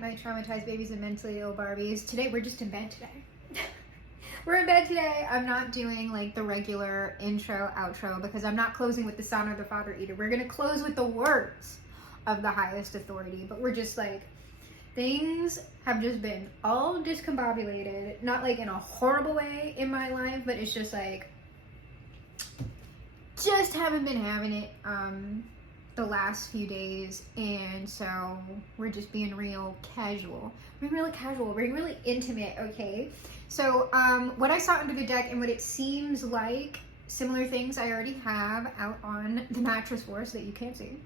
my traumatized babies and mentally ill Barbies. Today, we're just in bed today. We're in bed today. I'm not doing like the regular intro, outro, because I'm not closing with the Son of the Father either. We're going to close with the words of the highest authority, but we're just like, things have just been all discombobulated, not like in a horrible way in my life, but it's just like, just haven't been having it the last few days, and so we're just being real casual. We're being really intimate, okay? So what I saw under the deck and what it seems like similar things I already have out on the mattress for so that you can't see.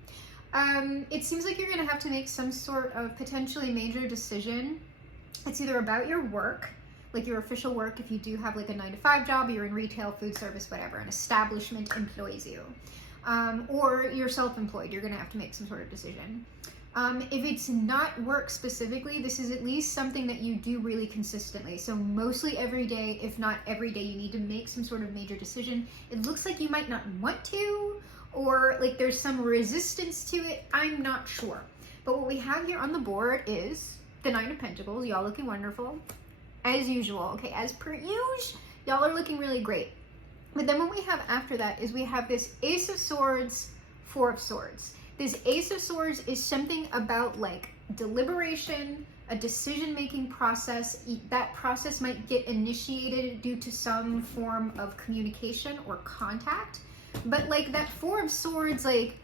It seems like you're gonna have to make some sort of potentially major decision. It's either about your work, like your official work, if you do have like a 9-to-5 job, you're in retail, food service, whatever, an establishment employs you. Or you're self-employed, you're gonna have to make some sort of decision. If it's not work specifically, this is at least something that you do really consistently. So mostly every day, if not every day, you need to make some sort of major decision. It looks like you might not want to, or like there's some resistance to it. I'm not sure. But what we have here on the board is the 9 of Pentacles, y'all looking wonderful. As usual, okay, as per usual, y'all are looking really great. But then what we have after that is we have this Ace of Swords, 4 of Swords. This Ace of Swords is something about like deliberation, a decision-making process. That process might get initiated due to some form of communication or contact. But like that 4 of Swords, like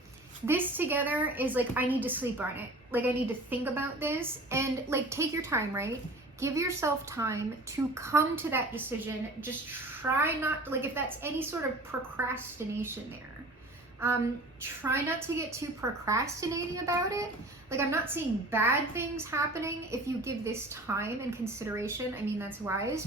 this together is like, I need to sleep on it. Like I need to think about this and like take your time, right? Give yourself time to come to that decision. Just try not, like if that's any sort of procrastination there, try not to get too procrastinating about it. Like I'm not seeing bad things happening if you give this time and consideration. I mean, that's wise.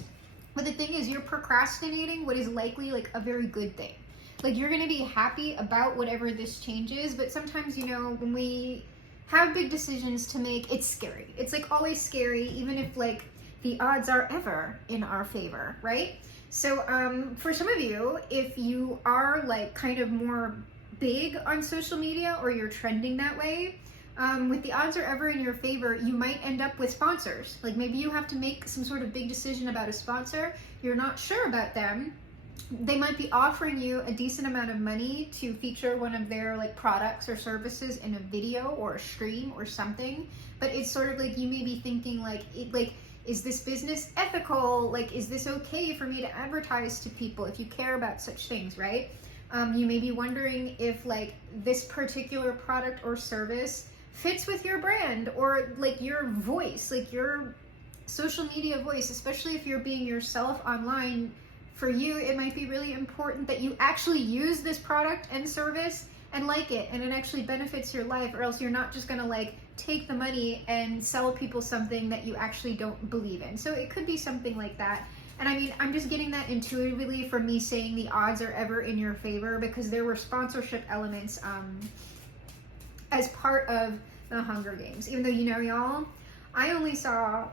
But the thing is, you're procrastinating what is likely like a very good thing. Like you're gonna be happy about whatever this change is, but sometimes, you know, when we have big decisions to make, it's scary. It's like always scary, even if like the odds are ever in our favor, right? So for some of you, if you are like kind of more big on social media or you're trending that way, with the odds are ever in your favor, you might end up with sponsors. Like maybe you have to make some sort of big decision about a sponsor. You're not sure about them. They might be offering you a decent amount of money to feature one of their like products or services in a video or a stream or something. But it's sort of like you may be thinking like, is this business ethical? Like, is this okay for me to advertise to people if you care about such things, right? You may be wondering if like this particular product or service fits with your brand or like your voice, like your social media voice, especially if you're being yourself online. For you, it might be really important that you actually use this product and service and like it, and it actually benefits your life, or else you're not just gonna like take the money and sell people something that you actually don't believe in. So it could be something like that. And I mean, I'm just getting that intuitively from me saying the odds are ever in your favor, because there were sponsorship elements as part of the Hunger Games. Even though, you know, y'all, I only saw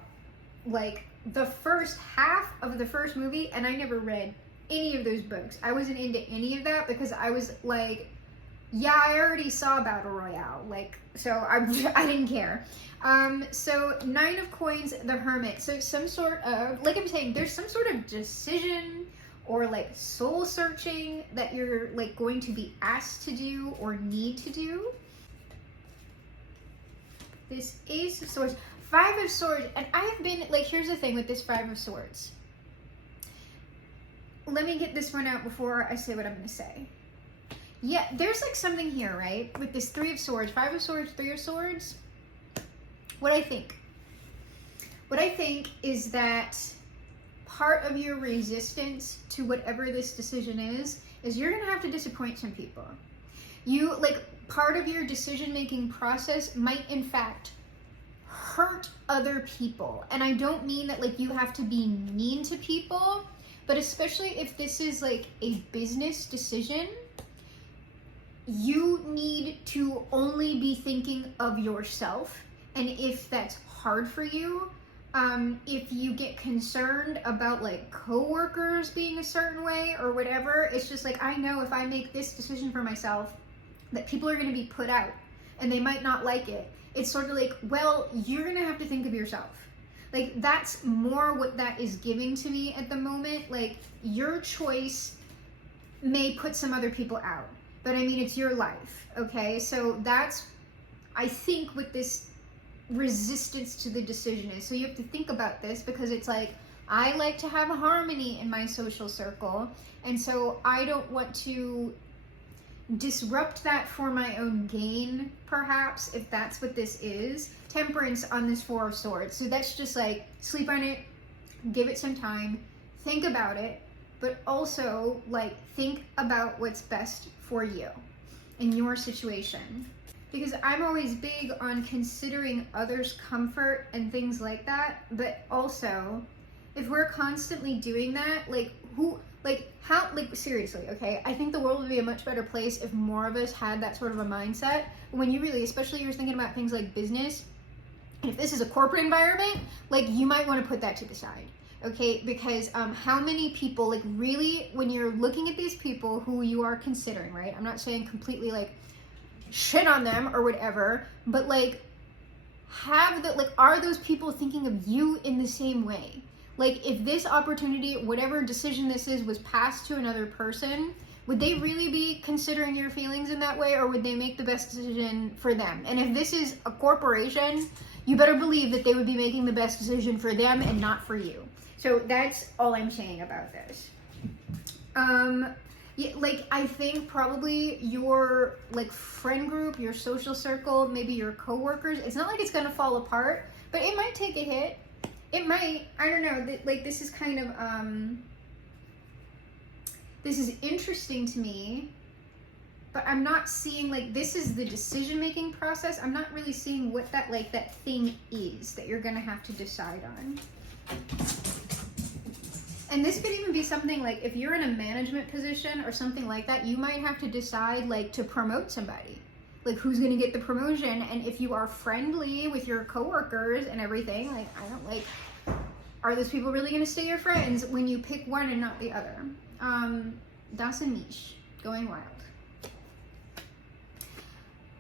like the first half of the first movie, and I never read any of those books. I wasn't into any of that because I was like, yeah, I already saw Battle Royale, like, so I didn't care. So 9 of Coins, the Hermit. So some sort of, like I'm saying, there's some sort of decision or like soul searching that you're like going to be asked to do or need to do. This Ace of Swords, 5 of Swords, and I have been, like, here's the thing with this 5 of Swords. Let me get this one out before I say what I'm going to say. Yeah, there's like something here, right? With this 3 of Swords, 5 of Swords, 3 of Swords. What I think is that part of your resistance to whatever this decision is you're going to have to disappoint some people. You, like, part of your decision-making process might, in fact, hurt other people. And I don't mean that like you have to be mean to people, but especially if this is like a business decision, you need to only be thinking of yourself. And if that's hard for you, if you get concerned about like coworkers being a certain way or whatever, it's just like, I know if I make this decision for myself that people are going to be put out and they might not like it. it's sort of like, well, you're gonna have to think of yourself. Like, that's more what that is giving to me at the moment. Like, your choice may put some other people out, but I mean, it's your life, okay? So that's, I think, what this resistance to the decision is. So you have to think about this, because it's like, I like to have harmony in my social circle, and so I don't want to disrupt that for my own gain, perhaps, if that's what this is. Temperance on this Four of Swords. So that's just like, sleep on it, give it some time, think about it, but also like think about what's best for you in your situation. Because I'm always big on considering others' comfort and things like that, but also, if we're constantly doing that, like, seriously, okay? I think the world would be a much better place if more of us had that sort of a mindset. When you really, especially you're thinking about things like business, and if this is a corporate environment, like, you might want to put that to the side, okay? Because how many people, like, really, when you're looking at these people who you are considering, right? I'm not saying completely, like, shit on them or whatever, but, like, are those people thinking of you in the same way? Like, if this opportunity, whatever decision this is, was passed to another person, would they really be considering your feelings in that way, or would they make the best decision for them? And if this is a corporation, you better believe that they would be making the best decision for them and not for you. So that's all I'm saying about this. Yeah, like, I think probably your, like, friend group, your social circle, maybe your coworkers, it's not like it's gonna fall apart, but it might take a hit. It might, I don't know, like, this is kind of, this is interesting to me, but I'm not seeing, like, this is the decision-making process. I'm not really seeing what that, like, that thing is that you're gonna have to decide on. And this could even be something like, if you're in a management position or something like that, you might have to decide, like, to promote somebody. Like, who's gonna get the promotion, and if you are friendly with your coworkers and everything, like, I don't, like, are those people really gonna stay your friends when you pick one and not the other? Das a niche, going wild.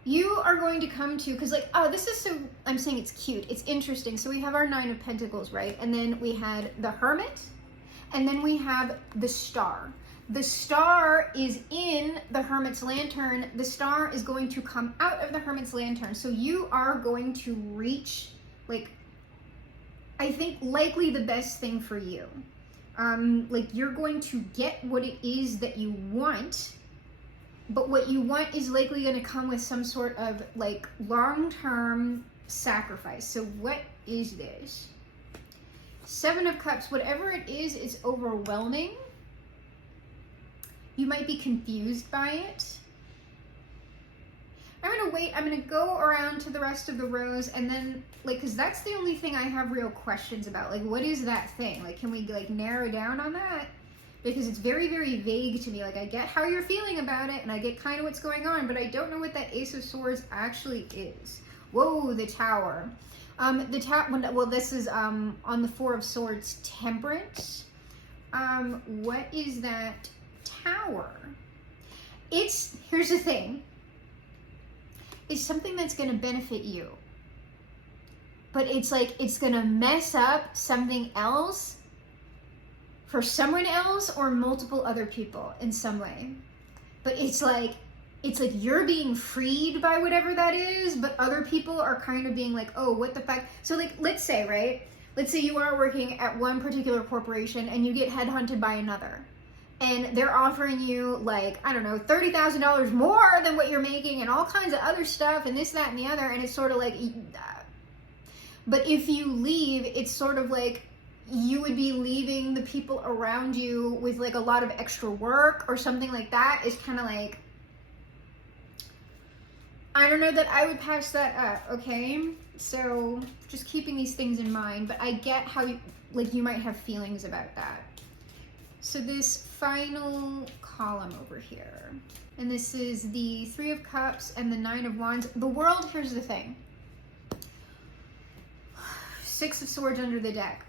You are going to come to, because, like, oh, this is so, I'm saying it's cute, it's interesting. So we have our Nine of Pentacles, right? And then we had the Hermit, and then we have the Star. The Star is in the Hermit's Lantern. The Star is going to come out of the Hermit's Lantern. So you are going to reach, like, I think likely the best thing for you. Like, you're going to get what it is that you want, but what you want is likely going to come with some sort of, like, long-term sacrifice. So what is this? Seven of Cups, whatever it is overwhelming. You might be confused by it. I'm gonna wait, I'm gonna go around to the rest of the rows, and then, like, because that's the only thing I have real questions about. Like, what is that thing? Like, can we, like, narrow down on that? Because it's very, very vague to me. Like, I get how you're feeling about it, and I get kind of what's going on, but I don't know what that Ace of Swords actually is. Whoa, the Tower. The Tower, well, this is on the Four of Swords, Temperance. What is that Tower? Here's the thing. It's something that's going to benefit you, but it's like, it's going to mess up something else for someone else or multiple other people in some way. But it's like you're being freed by whatever that is, but other people are kind of being like, oh, what the fuck? So, like, let's say, right? Let's say you are working at one particular corporation and you get headhunted by another. And they're offering you, like, I don't know, $30,000 more than what you're making and all kinds of other stuff and this, that, and the other. And it's sort of like, but if you leave, it's sort of like you would be leaving the people around you with, like, a lot of extra work or something like that. Is kind of like, I don't know that I would pass that up, okay? So just keeping these things in mind, but I get how, you might have feelings about that. So this final column over here, and this is the Three of Cups and the Nine of Wands. The World, here's the thing. Six of Swords under the deck.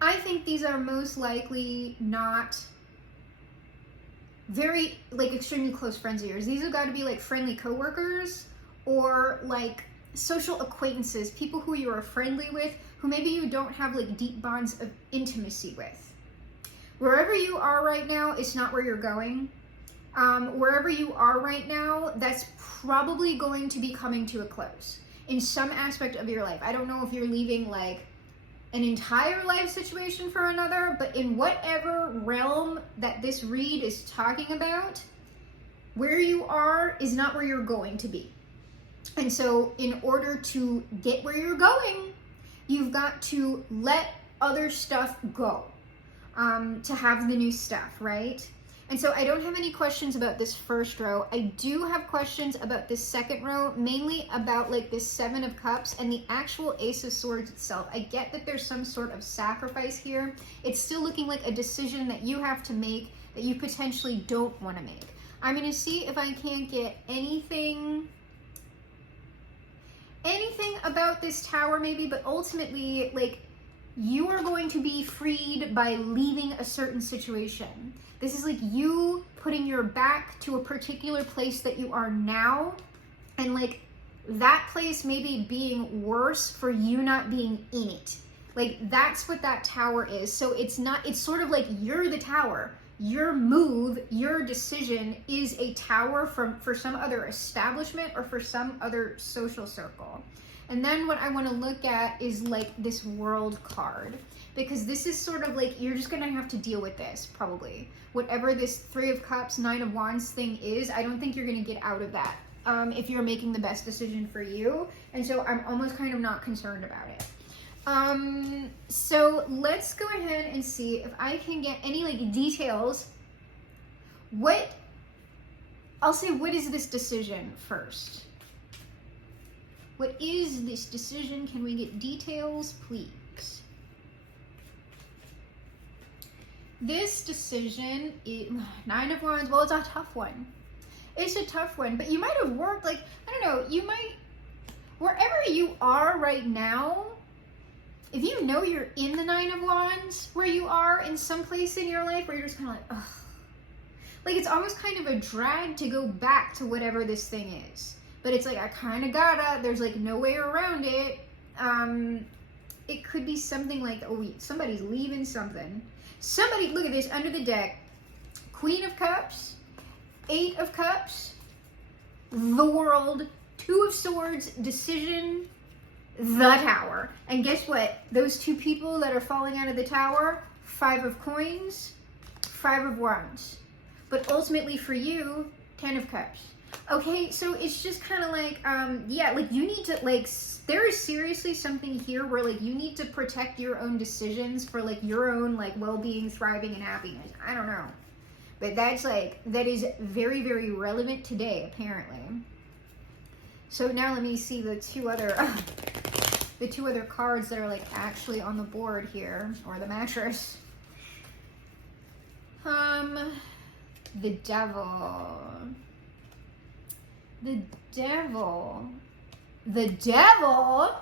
I think these are most likely not very, like, extremely close friends of yours. These have got to be, like, friendly coworkers, or like social acquaintances, people who you are friendly with, who maybe you don't have like deep bonds of intimacy with. Wherever you are right now, it's not where you're going. Wherever you are right now, that's probably going to be coming to a close in some aspect of your life. I don't know if you're leaving like an entire life situation for another, but in whatever realm that this read is talking about, where you are is not where you're going to be. And so in order to get where you're going, you've got to let other stuff go, to have the new stuff, right? And so I don't have any questions about this first row. I do have questions about this second row, mainly about like this 7 of Cups and the actual Ace of Swords itself. I get that there's some sort of sacrifice here. It's still looking like a decision that you have to make that you potentially don't want to make. I'm going to see if I can't get anything about this Tower maybe, but ultimately, like, you are going to be freed by leaving a certain situation. This is like you putting your back to a particular place that you are now, and like that place maybe being worse for you not being in it. Like that's what that Tower is. So it's sort of like you're the Tower. Your move, your decision is a tower for some other establishment or for some other social circle. And then what I want to look at is like this World card, because this is sort of like you're just going to have to deal with this probably. Whatever this 3 of Cups, 9 of Wands thing is, I don't think you're going to get out of that if you're making the best decision for you. And so I'm almost kind of not concerned about it. So let's go ahead and see if I can get any like details. I'll say, what is this decision first? What is this decision? Can we get details, please? This decision is 9 of Wands. Well, it's a tough one. It's a tough one, but you might have worked like, I don't know, you might, wherever you are right now, if you know you're in the 9 of Wands, where you are in some place in your life where you're just kind of like, ugh. Like it's almost kind of a drag to go back to whatever this thing is. But it's like, I kind of gotta, there's like no way around it. It could be something like, oh, somebody's leaving something. Somebody, look at this, under the deck. Queen of Cups, 8 of Cups, the World, 2 of Swords, decision, the Tower. And guess what? Those 2 people that are falling out of the Tower, 5 of Coins, 5 of Wands. But ultimately for you, 10 of Cups. Okay, so it's just kind of like, yeah, like you need to, like, there is seriously something here where, like, you need to protect your own decisions for, like, your own, like, well-being, thriving, and happiness. I don't know. But that's, like, that is very, very relevant today, apparently. So now let me see the two other cards that are, like, actually on the board here, or the mattress. The Devil. The Devil. The Devil?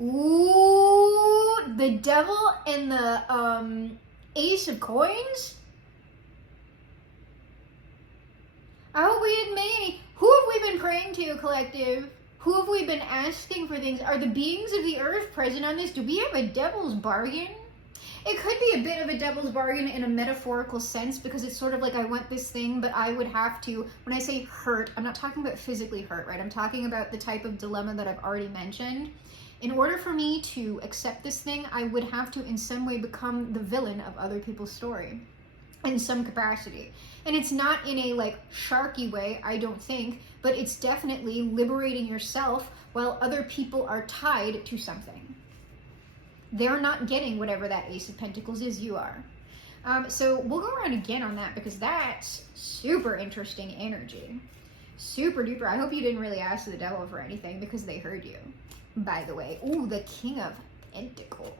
Ooh, the Devil and the Ace of Coins? I hope we didn't make any. Who have we been praying to, collective? Who have we been asking for things? Are the beings of the earth present on this? Do we have a devil's bargain? It could be a bit of a devil's bargain in a metaphorical sense, because it's sort of like, I want this thing, but I would have to, when I say hurt, I'm not talking about physically hurt, right? I'm talking about the type of dilemma that I've already mentioned. In order for me to accept this thing, I would have to in some way become the villain of other people's story in some capacity. And it's not in a like sharky way, I don't think, but it's definitely liberating yourself while other people are tied to something. They're not getting whatever that Ace of Pentacles is, you are. So we'll go around again on that, because that's super interesting energy. Super duper. I hope you didn't really ask the Devil for anything, because they heard you, by the way. Ooh, the King of Pentacles.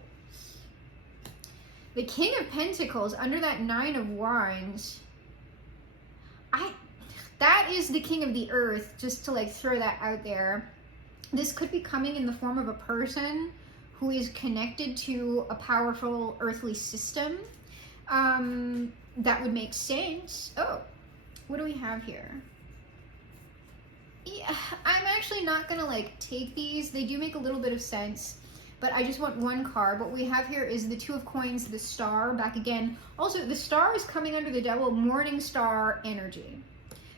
The King of Pentacles under that 9 of Wands. That is the King of the Earth, just to like throw that out there. This could be coming in the form of a person who is connected to a powerful earthly system. That would make sense. Oh, what do we have here? I'm actually not gonna like take these. They do make a little bit of sense, but I just want one card. What we have here is the Two of Coins, the Star, back again. Also, the Star is coming under the Devil, Morning Star energy.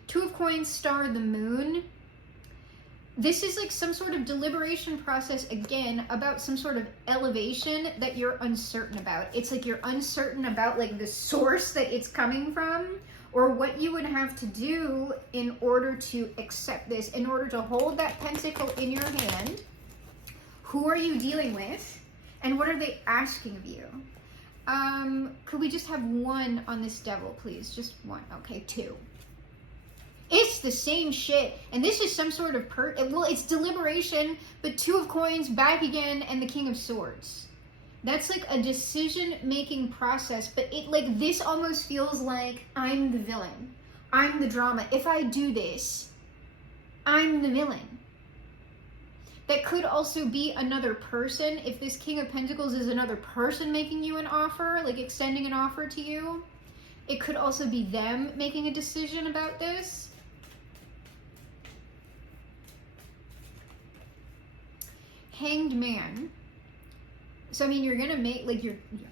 Two of Coins, Star, the Moon. This is like some sort of deliberation process, again, about some sort of elevation that you're uncertain about. It's like you're uncertain about like the source that it's coming from, or what you would have to do in order to accept this, in order to hold that pentacle in your hand. Who are you dealing with? And what are they asking of you? Could we just have one on this Devil, please? Just one. Okay, two. It's the same shit. And this is some sort of well, it's deliberation, but Two of Coins back again and the King of Swords. That's like a decision-making process, but it like this almost feels like I'm the villain. I'm the drama. If I do this, I'm the villain. That could also be another person. If this King of Pentacles is another person making you an offer, like extending an offer to you, it could also be them making a decision about this. Hanged Man. So I mean, you're gonna make like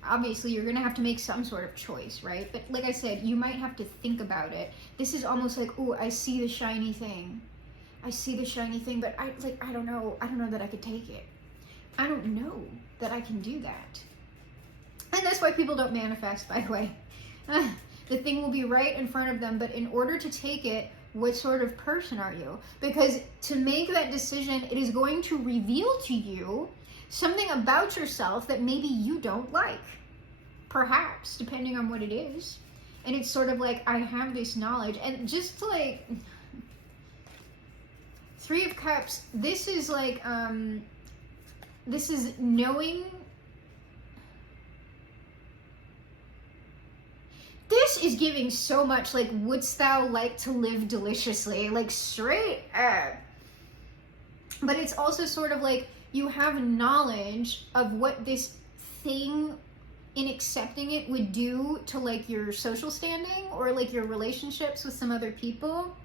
obviously you're gonna have to make some sort of choice, right? But like I said, you might have to think about it. This is almost like, oh, I see the shiny thing. I see the shiny thing, but I don't know that I could take it. I don't know that I can do that. And that's why people don't manifest, by the way. The thing will be right in front of them, but in order to take it, what sort of person are you? Because to make that decision, it is going to reveal to you something about yourself that maybe you don't like. Perhaps, depending on what it is. And it's sort of like, I have this knowledge. And just to like... Three of Cups, this is like, this is knowing... This is giving so much like, wouldst thou like to live deliciously? Like straight up. But it's also sort of like, you have knowledge of what this thing in accepting it would do to like your social standing or like your relationships with some other people.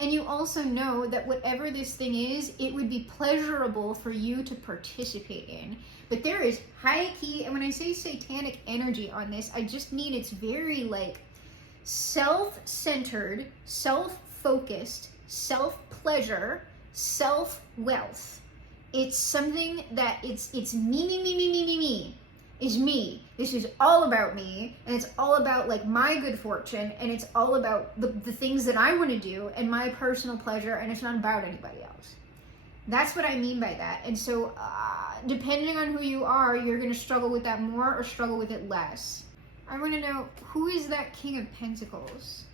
And you also know that whatever this thing is, it would be pleasurable for you to participate in. But there is high key, and when I say satanic energy on this, I just mean it's very like self-centered, self-focused, self-pleasure, self-wealth. It's something that it's me. Is me. This is all about me, and it's all about like my good fortune, and it's all about the things that I want to do and my personal pleasure, and it's not about anybody else. That's what I mean by that. And so depending on who you are, you're going to struggle with that more or struggle with it less. I want to know, who is that King of Pentacles?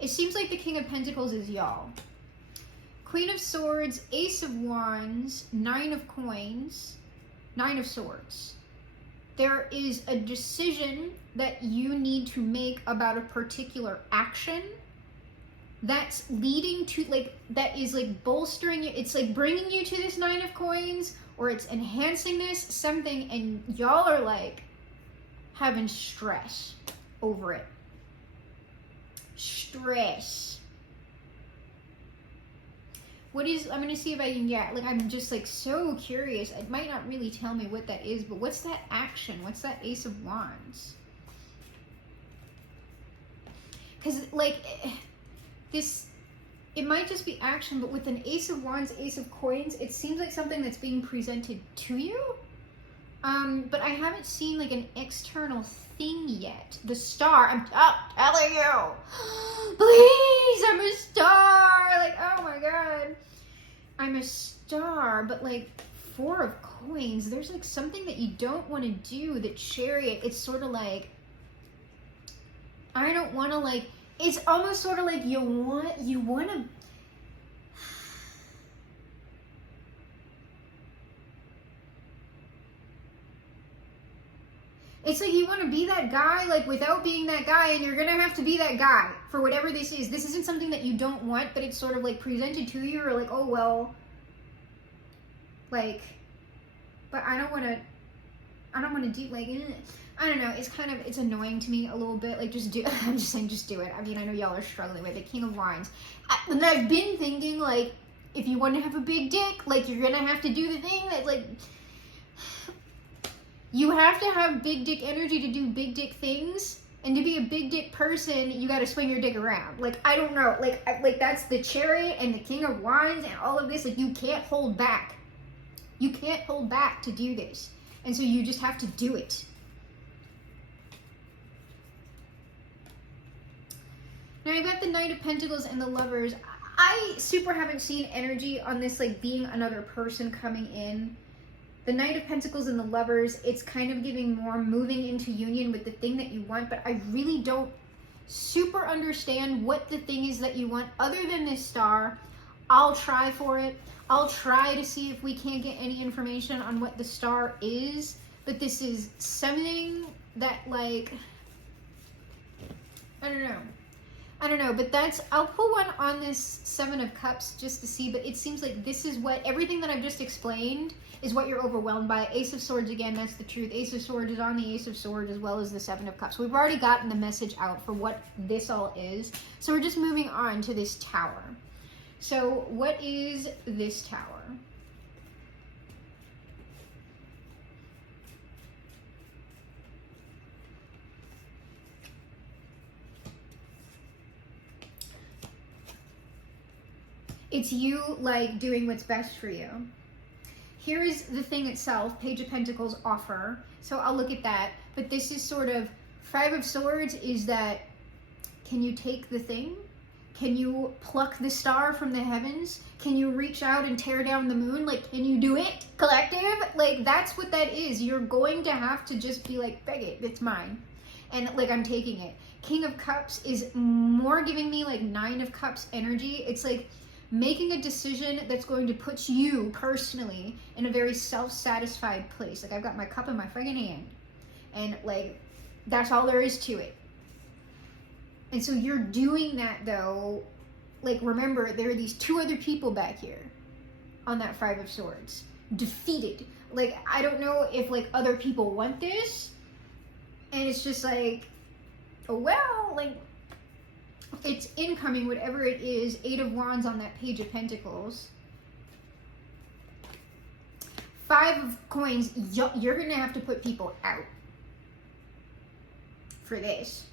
It seems like the King of Pentacles is y'all. Queen of Swords, Ace of Wands, Nine of Coins, Nine of Swords. There is a decision that you need to make about a particular action that's leading to, like, that is like bolstering you. It's like bringing you to this Nine of Coins, or it's enhancing this something, and y'all are like having stress over it. Stress. What is, I'm gonna see if I can get, like, I'm just like so curious. It might not really tell me what that is, but what's that action? What's that Ace of Wands? Because like this, it might just be action, but with an Ace of Wands, Ace of Coins, it seems like something that's being presented to you. But I haven't seen like an external thing yet. The Star, I'm telling you, please, I'm a star. Like, oh my God, I'm a star. But like Four of Coins, there's like something that you don't want to do. The Chariot, it's sort of like, I don't want to, like, it's almost sort of like you want to. It's like you want to be that guy, like, without being that guy, and you're going to have to be that guy for whatever this is. This isn't something that you don't want, but it's sort of, like, presented to you, or like, oh, well, like, but I don't want to do like, I don't know, it's annoying to me a little bit, like just do, I'm just saying just do it. I mean, I know y'all are struggling with it. King of Wands. And I've been thinking, like, if you want to have a big dick, like, you're gonna have to do the thing that, like, you have to have big dick energy to do big dick things. And to be a big dick person, you gotta swing your dick around. Like, I don't know, like that's the Chariot and the King of Wands and all of this. Like, you can't hold back. You can't hold back to do this. And so you just have to do it. Now I've got the Knight of Pentacles and the Lovers. I super haven't seen energy on this, like, being another person coming in. The Knight of Pentacles and the Lovers, it's kind of giving more moving into union with the thing that you want, but I really don't super understand what the thing is that you want other than this star. I'll try for it. I'll try to see if we can't get any information on what the star is, but this is something that, like, I don't know, but I'll pull one on this Seven of Cups just to see, but it seems like this is what, everything that I've just explained is what you're overwhelmed by. Ace of Swords, again, that's the truth. Ace of Swords is on the Ace of Swords as well as the Seven of Cups. We've already gotten the message out for what this all is. So we're just moving on to this Tower. So what is this Tower? It's you, like, doing what's best for you. Here is the thing itself, Page of Pentacles offer. So I'll look at that. But this is sort of, Five of Swords is that, can you take the thing? Can you pluck the star from the heavens? Can you reach out and tear down the moon? Like, can you do it, collective? Like, that's what that is. You're going to have to just be like, beg it, it's mine. And, like, I'm taking it. King of Cups is more giving me, like, Nine of Cups energy. It's like making a decision that's going to put you personally in a very self-satisfied place. Like, I've got my cup in my fucking hand, and, like, that's all there is to it. And so you're doing that, though. Like, remember, there are these two other people back here on that Five of Swords, defeated. Like, I don't know if, like, other people want this, and it's just like, oh well, like, it's incoming, whatever it is. Eight of Wands on that Page of Pentacles. Five of Coins, you're gonna have to put people out for this.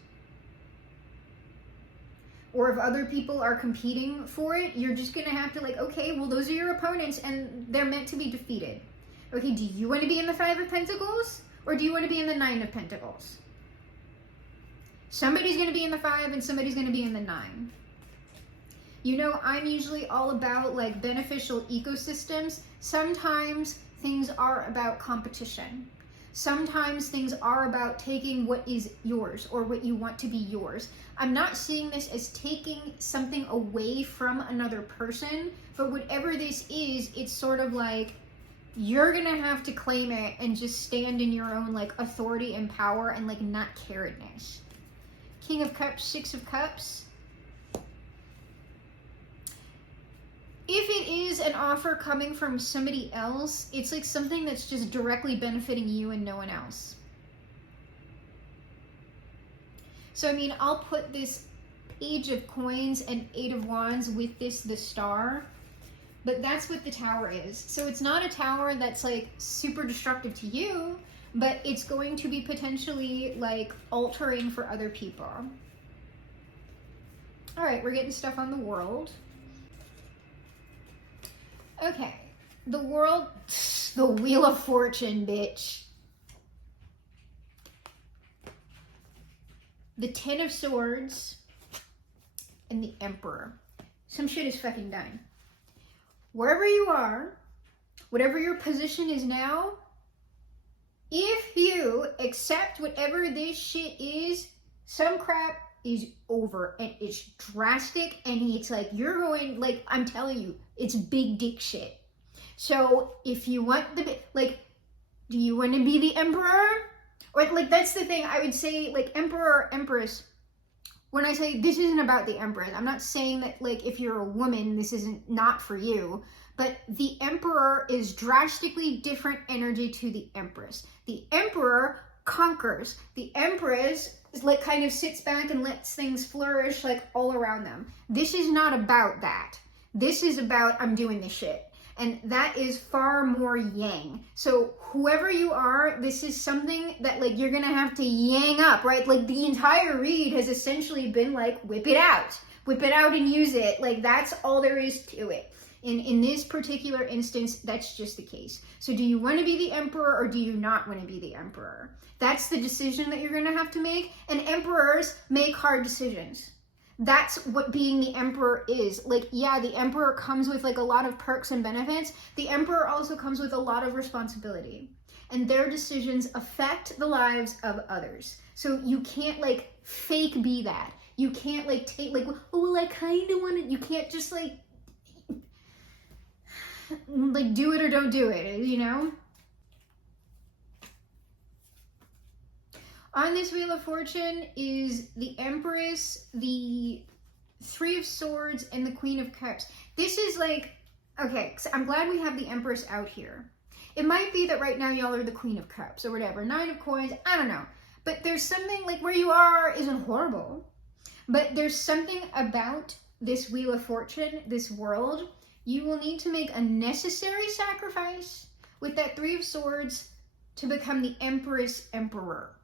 Or if other people are competing for it, you're just gonna have to, like, okay, well, those are your opponents and they're meant to be defeated. Okay, do you want to be in the Five of Pentacles? Or do you want to be in the Nine of Pentacles? Somebody's going to be in the 5 and somebody's going to be in the 9. You know, I'm usually all about, like, beneficial ecosystems. Sometimes things are about competition. Sometimes things are about taking what is yours or what you want to be yours. I'm not seeing this as taking something away from another person, but whatever this is, it's sort of like you're going to have to claim it and just stand in your own, like, authority and power and, like, not caredness. King of Cups, Six of Cups. If it is an offer coming from somebody else, it's like something that's just directly benefiting you and no one else. So, I mean, I'll put this Page of Coins and Eight of Wands with this, the star, but that's what the Tower is. So it's not a tower that's, like, super destructive to you, but it's going to be potentially, like, altering for other people. All right, we're getting stuff on the world. Okay, the world, the Wheel of Fortune, bitch. The Ten of Swords and the Emperor. Some shit is fucking done. Wherever you are, whatever your position is now, if you accept whatever this shit is, some crap is over and it's drastic and it's like you're going, like, I'm telling you, it's big dick shit. So if you want the, like, do you want to be the Emperor? Or, like, that's the thing I would say, like, Emperor or Empress, when I say this isn't about the Empress, I'm not saying that like if you're a woman, this isn't not for you, but the Emperor is drastically different energy to the Empress. The Emperor conquers. The Empress is like kind of sits back and lets things flourish like all around them. This is not about that. This is about I'm doing this shit. And that is far more yang. So whoever you are, this is something that like you're gonna have to yang up, right? Like the entire read has essentially been like whip it out and use it. Like that's all there is to it. In this particular instance, that's just the case. So do you want to be the Emperor or do you not want to be the Emperor? That's the decision that you're gonna have to make. And emperors make hard decisions. That's what being the Emperor is. Like, yeah, the Emperor comes with like a lot of perks and benefits. The Emperor also comes with a lot of responsibility. And their decisions affect the lives of others. So you can't like fake be that. You can't like take like, oh, well, I kind of want to, you can't just like do it or don't do it, you know? On this Wheel of Fortune is the Empress, the Three of Swords, and the Queen of Cups. This is like, okay, so I'm glad we have the Empress out here. It might be that right now y'all are the Queen of Cups or whatever, Nine of Coins, I don't know. But there's something like where you are isn't horrible. But there's something about this Wheel of Fortune, this world, you will need to make a necessary sacrifice with that Three of Swords to become the Empress Emperor.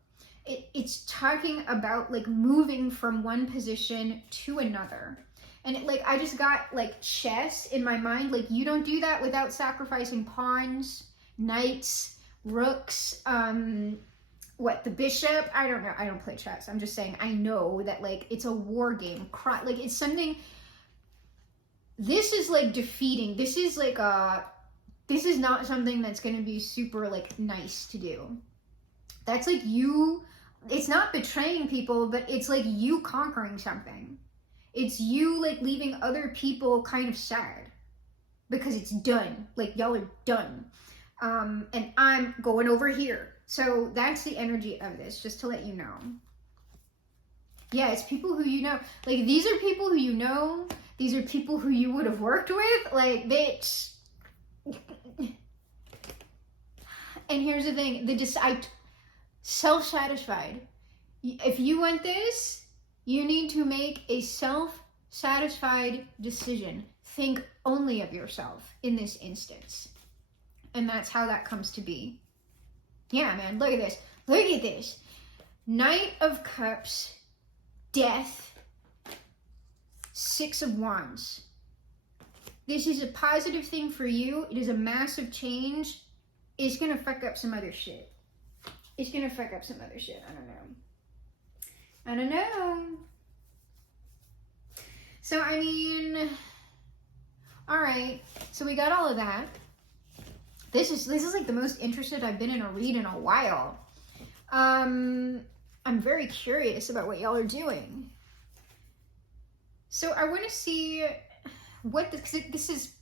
It's talking about like moving from one position to another. And I just got like chess in my mind. Like you don't do that without sacrificing pawns, knights, rooks, the bishop? I don't know. I don't play chess. I'm just saying I know that like it's a war game. Like it's something, this is like defeating. This is like this is not something that's going to be super like nice to do. That's like you, it's not betraying people, but it's like you conquering something. It's you like leaving other people kind of sad because it's done. Like y'all are done. And I'm going over here. So that's the energy of this, just to let you know. Yeah, it's people who you know. Like these are people who you know. These are people who you would have worked with. Like bitch. And here's the thing, self-satisfied. If you want this, you need to make a self-satisfied decision. Think only of yourself in this instance. And that's how that comes to be. Yeah, man, look at this. Look at this. Knight of Cups, Death, Six of Wands. This is a positive thing for you. It is a massive change. It's gonna fuck up some other shit. It's gonna fuck up some other shit. I don't know. So, I mean, all right. So we got all of that. This is like the most interested I've been in a read in a while. I'm very curious about what y'all are doing. So I want to see what this is.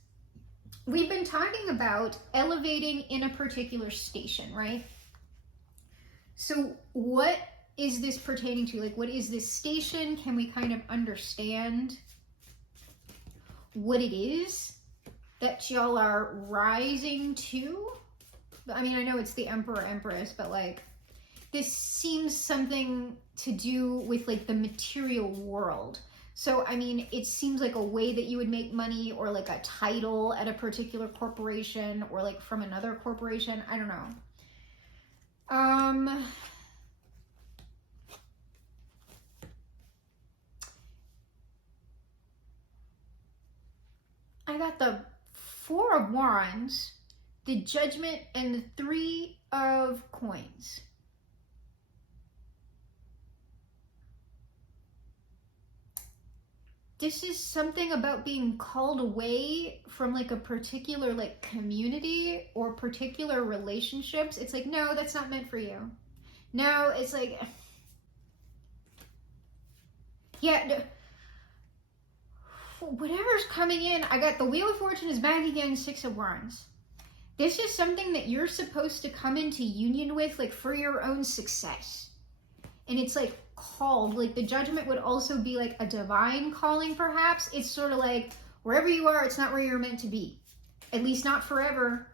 We've been talking about elevating in a particular station, right? So what is this pertaining to? Like, what is this station? Can we kind of understand what it is that y'all are rising to? I mean, I know it's the Emperor, Empress, but like, this seems something to do with like the material world. So, I mean, it seems like a way that you would make money, or like a title at a particular corporation, or like from another corporation. I don't know. I got the Four of Wands, the Judgment, and the Three of Coins. This is something about being called away from like a particular like community or particular relationships. It's like, no, that's not meant for you. No, it's like, yeah, no. Whatever's coming in, I got the Wheel of Fortune is back again, Six of Wands. This is something that you're supposed to come into union with, like for your own success. And it's like called. Like the Judgment would also be like a divine calling, perhaps. It's sort of like wherever you are, it's not where you're meant to be, at least not forever.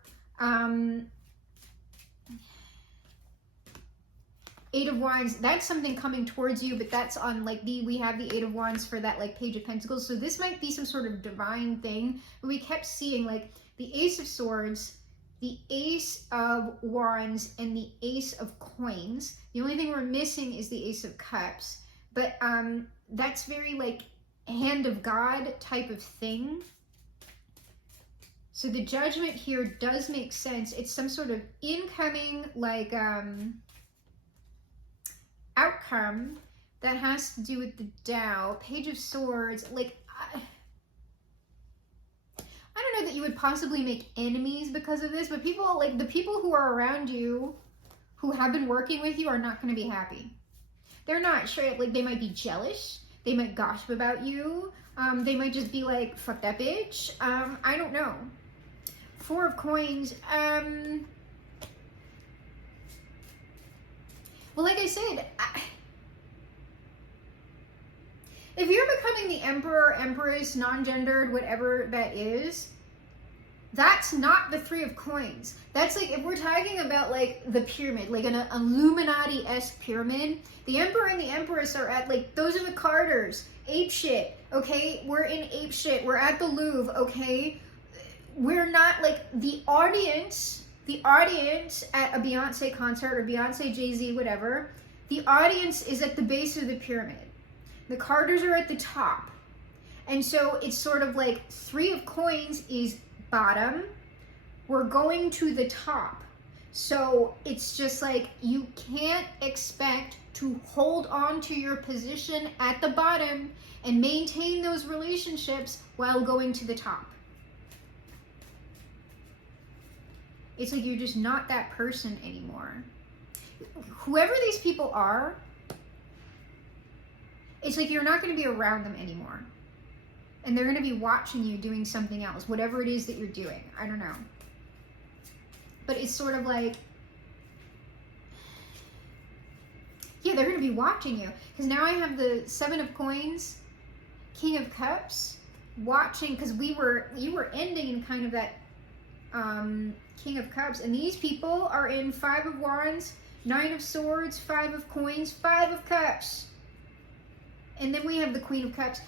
Eight of Wands, that's something coming towards you, but that's on like we have the Eight of Wands for that like Page of Pentacles. So this might be some sort of divine thing, but we kept seeing like the Ace of Swords, the Ace of Wands, and the Ace of Coins. The only thing we're missing is the Ace of Cups, but that's very like hand of God type of thing. So the Judgment here does make sense. It's some sort of incoming like outcome that has to do with the Tao. Page of Swords, like I don't know that you would possibly make enemies because of this, but people, like the people who are around you who have been working with you are not going to be happy. They're not straight up, like they might be jealous, they might gossip about you, they might just be like, fuck that bitch. I don't know. Four of Coins, well, like I said, if you're becoming the Emperor, Empress, non-gendered, whatever that is, that's not the Three of Coins. That's like, if we're talking about like the pyramid, like an Illuminati-esque pyramid, the Emperor and the Empress are at like, those are the Carters, ape shit, okay? We're in ape shit, we're at the Louvre, okay? We're not like the audience at a Beyonce concert or Beyonce, Jay-Z, whatever, the audience is at the base of the pyramid. The Carters are at the top. And so it's sort of like Three of Coins is bottom. We're going to the top. So it's just like you can't expect to hold on to your position at the bottom and maintain those relationships while going to the top. It's like you're just not that person anymore. Whoever these people are, it's like you're not going to be around them anymore. And they're going to be watching you doing something else, whatever it is that you're doing. I don't know. But it's sort of like, yeah, they're going to be watching you. Because now I have the Seven of Coins, King of Cups, watching, because you were ending in kind of that King of Cups, and these people are in Five of Wands, Nine of Swords, Five of Coins, Five of Cups, and then we have the Queen of Cups.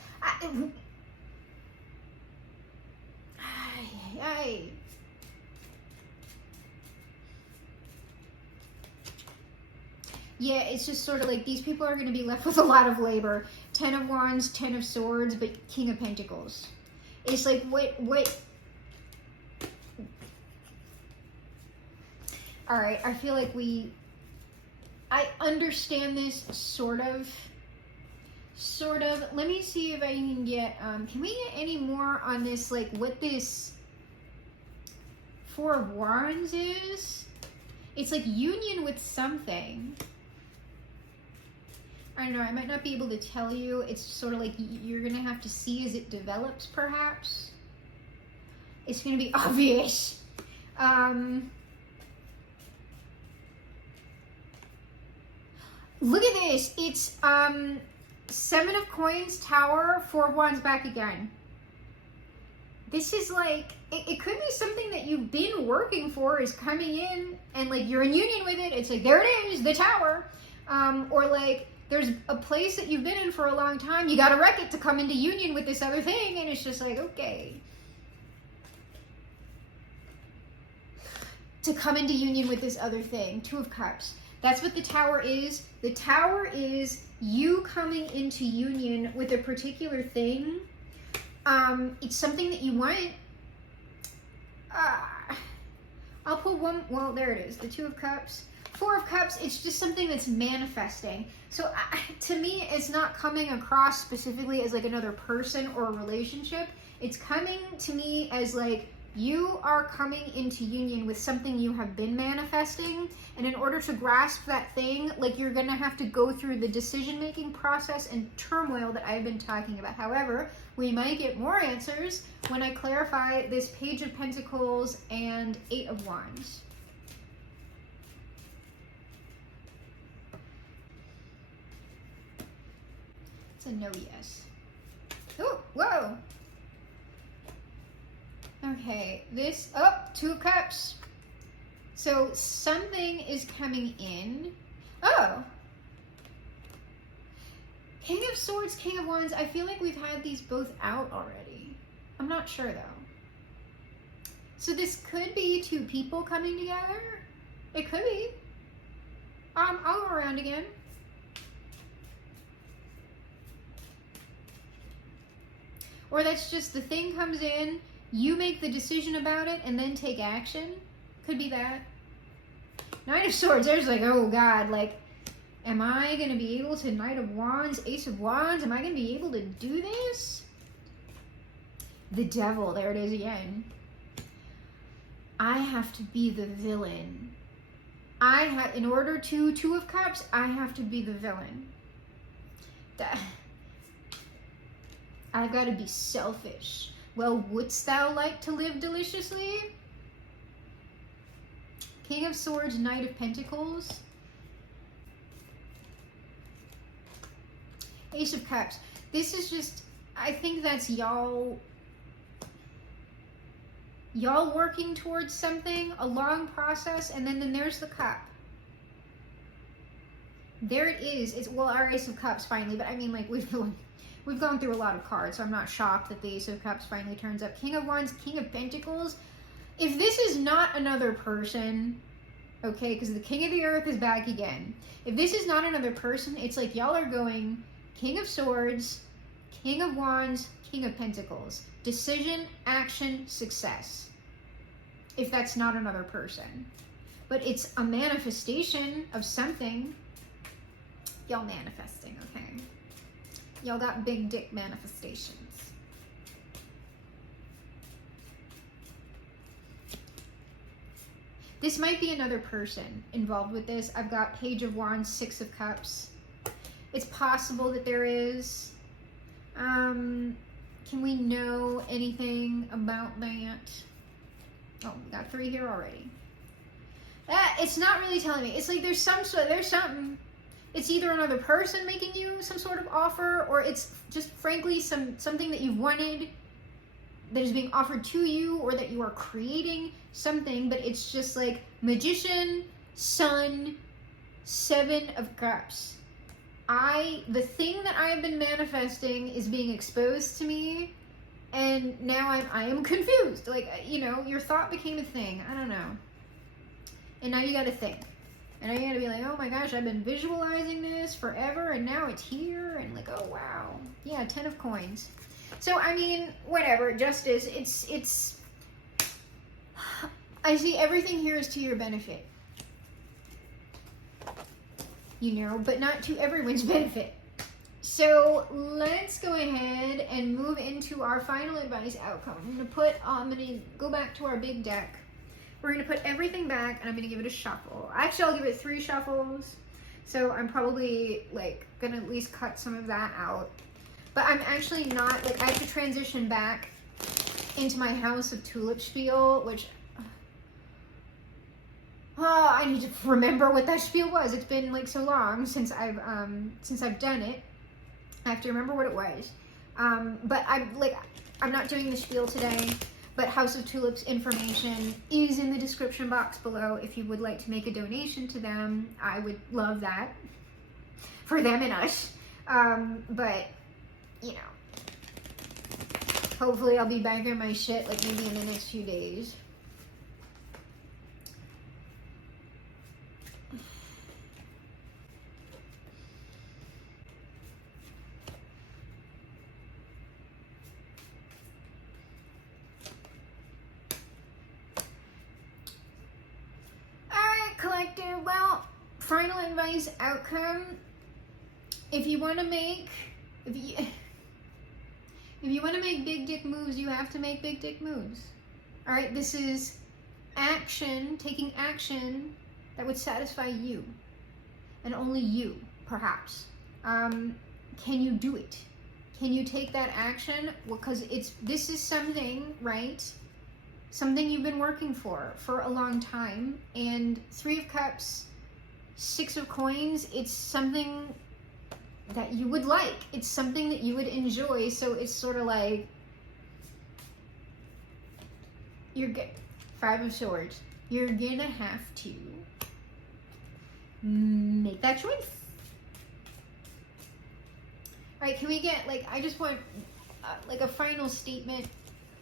Yeah, it's just sort of like these people are going to be left with a lot of labor. 10 of Wands, 10 of Swords, but King of Pentacles. It's like, what? All right, I feel like I understand this sort of. Let me see if I can get, can we get any more on this, like what this Four of Wands is? It's like union with something. I don't know, I might not be able to tell you. It's sort of like you're gonna have to see as it develops, perhaps. It's gonna be obvious. Look at this. It's Seven of Coins, Tower, Four of Wands back again. This is like, it could be something that you've been working for is coming in and like you're in union with it. It's like, there it is, the Tower. Or like there's a place that you've been in for a long time. You got to wreck it to come into union with this other thing. And it's just like, okay. To come into union with this other thing. Two of Cups. That's what the Tower is. The Tower is you coming into union with a particular thing. It's something that you want. I'll pull one. Well, there it is. The Two of Cups. Four of Cups. It's just something that's manifesting. So to me, it's not coming across specifically as like another person or a relationship. It's coming to me as like, you are coming into union with something you have been manifesting, and in order to grasp that thing, like you're gonna have to go through the decision-making process and turmoil that I've been talking about. However, we might get more answers when I clarify this Page of Pentacles and Eight of Wands. It's a no yes. Oh, whoa. Okay, this, oh, 2 of Cups. So something is coming in. Oh. King of Swords, King of Wands. I feel like we've had these both out already. I'm not sure though. So this could be 2 people coming together. It could be. I'll go around again. Or that's just the thing comes in, you make the decision about it, and then take action. Could be that. 9 of Swords, there's like, oh God, like, am I going to be able to, Knight of Wands, Ace of Wands, am I going to be able to do this? The Devil, there it is again. I have to be the villain. In order to, 2 of Cups, I have to be the villain. I've got to be selfish. Well, wouldst thou like to live deliciously? King of Swords, Knight of Pentacles. Ace of Cups. This is just, I think that's y'all working towards something, a long process, and then there's the Cup. There it is. It's, well, our Ace of Cups finally, but I mean, like, we've gone through a lot of cards, so I'm not shocked that the Ace of Cups finally turns up. King of Wands, King of Pentacles. If this is not another person, okay, because the King of the Earth is back again. If this is not another person, it's like y'all are going King of Swords, King of Wands, King of Pentacles. Decision, action, success. If that's not another person. But it's a manifestation of something. Y'all manifesting, okay? Y'all got big dick manifestations. This might be another person involved with this. I've got Page of Wands, 6 of Cups. It's possible that there is. Can we know anything about that? Oh, we got 3 here already. It's not really telling me. It's like there's something. It's either another person making you some sort of offer, or it's just frankly something that you've wanted that is being offered to you, or that you are creating something, but it's just like Magician, Sun, 7 of Cups. The thing that I've been manifesting is being exposed to me, and now I am confused. Like, you know, your thought became a thing. I don't know. And now you gotta think. And now you gotta be like, oh my gosh, I've been visualizing this forever, and now it's here, and like, oh wow. Yeah, 10 of Coins. So, I mean, whatever, justice, it's, I see everything here is to your benefit. You know, but not to everyone's benefit. So, let's go ahead and move into our final advice outcome. I'm gonna go back to our big deck. We're gonna put everything back, and I'm gonna give it a shuffle. Actually, I'll give it 3 shuffles. So I'm probably like gonna at least cut some of that out. But I'm actually not, like, I have to transition back into my House of Tulip spiel, which, oh, I need to remember what that spiel was. It's been like so long since I've done it. I have to remember what it was. But I'm not doing the spiel today. But House of Tulip's information is in the description box below. If you would like to make a donation to them, I would love that for them and us. But, you know, hopefully I'll be back in my shit like maybe in the next few days. Collective, well, final advice outcome. If you want to make big dick moves, you have to make big dick moves. All right, this is action, taking action that would satisfy you, and only you, perhaps. Can you do it? Can you take that action? Well, because this is something, right? Something you've been working for a long time. And 3 of Cups, 6 of Coins, it's something that you would like. It's something that you would enjoy. So it's sort of like you're good. Five of Swords. You're gonna have to make that choice. All right, can we get, like, I just want like a final statement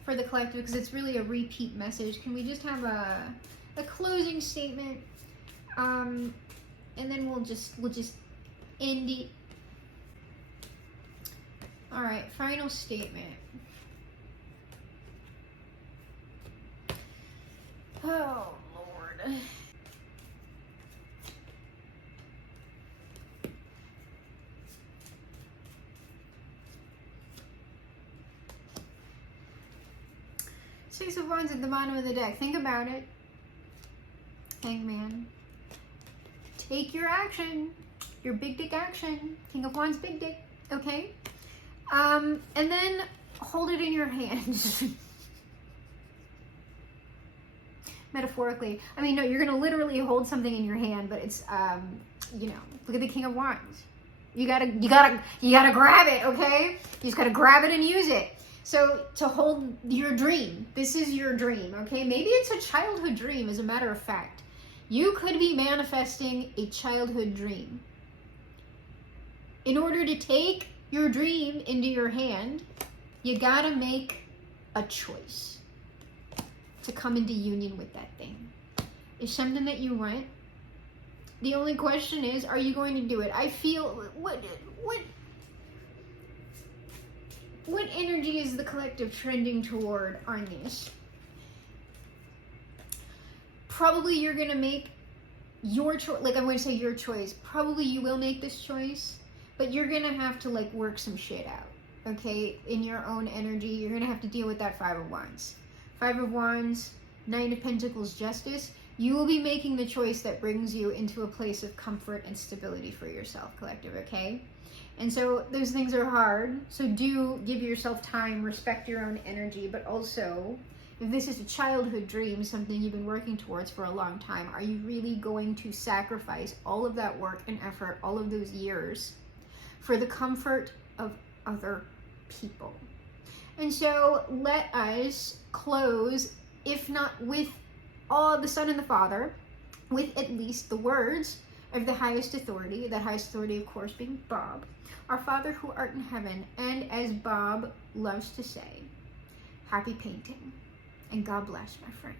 for the collective, because it's really a repeat message. Can we just have a closing statement? And then we'll just end it. All right, final statement. Oh, Lord. Six of Wands at the bottom of the deck. Think about it. Hangman. Take your action. Your big dick action. King of Wands, big dick. Okay? And then hold it in your hands. Metaphorically. I mean, no, you're going to literally hold something in your hand, but it's, you know, look at the King of Wands. You gotta grab it, okay? You just gotta grab it and use it. So to hold your dream, this is your dream, okay? Maybe it's a childhood dream, as a matter of fact. You could be manifesting a childhood dream. In order to take your dream into your hand, you gotta make a choice to come into union with that thing. It's something that you want. The only question is, are you going to do it? I feel, what energy is the collective trending toward on this? Probably you're going to make your choice. Like, I'm going to say your choice. Probably you will make this choice, but you're going to have to, like, work some shit out, okay? In your own energy, you're going to have to deal with that Five of Wands. Five of Wands, Nine of Pentacles, Justice. You will be making the choice that brings you into a place of comfort and stability for yourself, collective, okay? And so those things are hard, so do give yourself time, respect your own energy, but also, if this is a childhood dream, something you've been working towards for a long time, are you really going to sacrifice all of that work and effort, all of those years, for the comfort of other people? And so let us close, if not with all the Son and the Father, with at least the words of the highest authority, that highest authority, of course, being Bob. Our Father who art in heaven, and as Bob loves to say, happy painting, and God bless, my friend.